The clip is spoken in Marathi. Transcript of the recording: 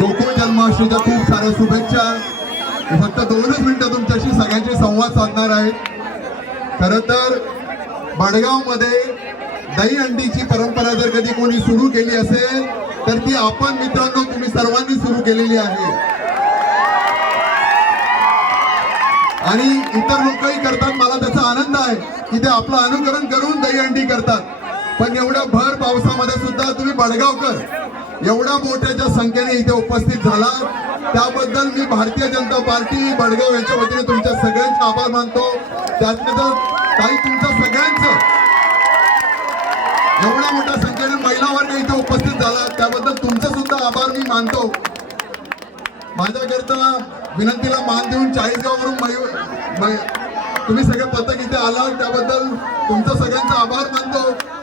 गोकुळ जन्माष्टमीच्या खूप साऱ्या शुभेच्छा. मी फक्त दोनच मिनिटं तुमच्याशी सगळ्यांशी संवाद साधणार आहे. खर तर बडगावमध्ये दही अंडीची परंपरा जर कधी कोणी सुरू केली असेल तर ती आपण मित्रांनो तुम्ही सर्वांनी सुरू केलेली आहे. आणि इतर लोकही करतात मला त्याचा आनंद आहे की ते आपलं अनुकरण करून दहीहंडी करतात. पण एवढ्या भर पावसामध्ये सुद्धा तुम्ही बडगावकर एवढ्या मोठ्याच्या संख्येने इथे उपस्थित झाला. त्याबद्दल मी भारतीय जनता पार्टी बडगाव यांच्या वतीने तुमच्या सगळ्यांचे आभार मानतो. त्यातलं काही तुमचं सगळ्यांचं एवढ्या मोठ्या संख्येने महिला वर्ग इथे उपस्थित झाला. त्याबद्दल तुमचं सुद्धा आभार मी मानतो. माझ्याकरता विनंतीला मान देऊन चाळीसगाववरून तुम्ही सगळे पथक इथे आलात. त्याबद्दल तुमचं सगळ्यांचा आभार मानतो.